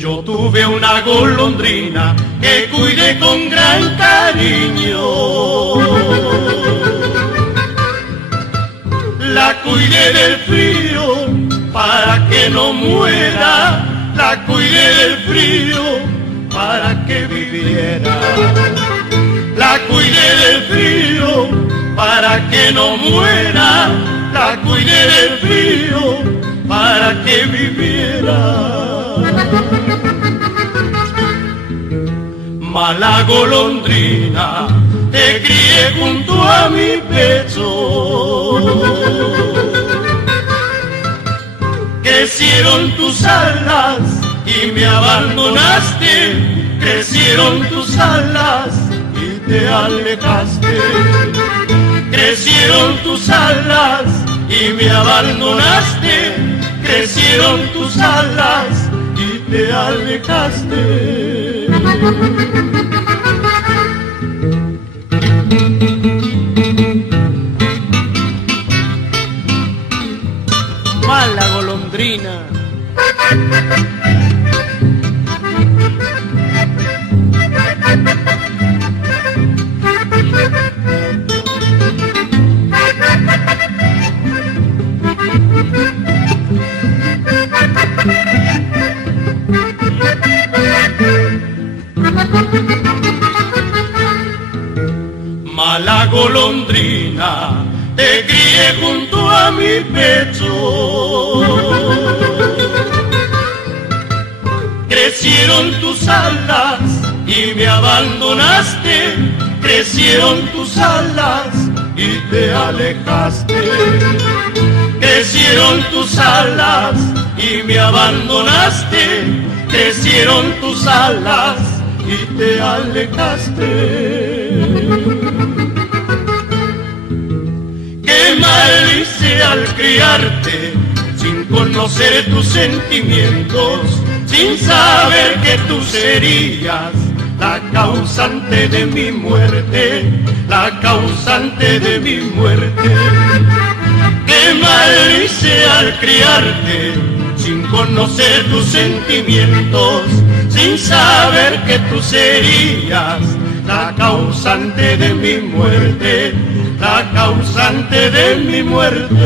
Yo tuve una golondrina que cuidé con gran cariño. La cuidé del frío para que no muera. La cuidé del frío para que viviera. La cuidé del frío para que no muera. La cuidé del frío para que viviera. Mala golondrina, te crié junto a mi pecho. Crecieron tus alas y me abandonaste. Crecieron tus alas y te alejaste. Crecieron tus alas y me abandonaste. Crecieron tus alas y te alejaste. Mala golondrina. Mala golondrina, te crié junto a mi pecho. Crecieron tus alas y me abandonaste. Crecieron tus alas y te alejaste. Crecieron tus alas y me abandonaste. Crecieron tus alas y te alejaste. Qué mal hice al criarte, sin conocer tus sentimientos, sin saber que tú serías la causante de mi muerte, la causante de mi muerte. Qué mal hice al criarte, sin conocer tus sentimientos, sin saber que tú serías la causante de mi muerte, la causante de mi muerte.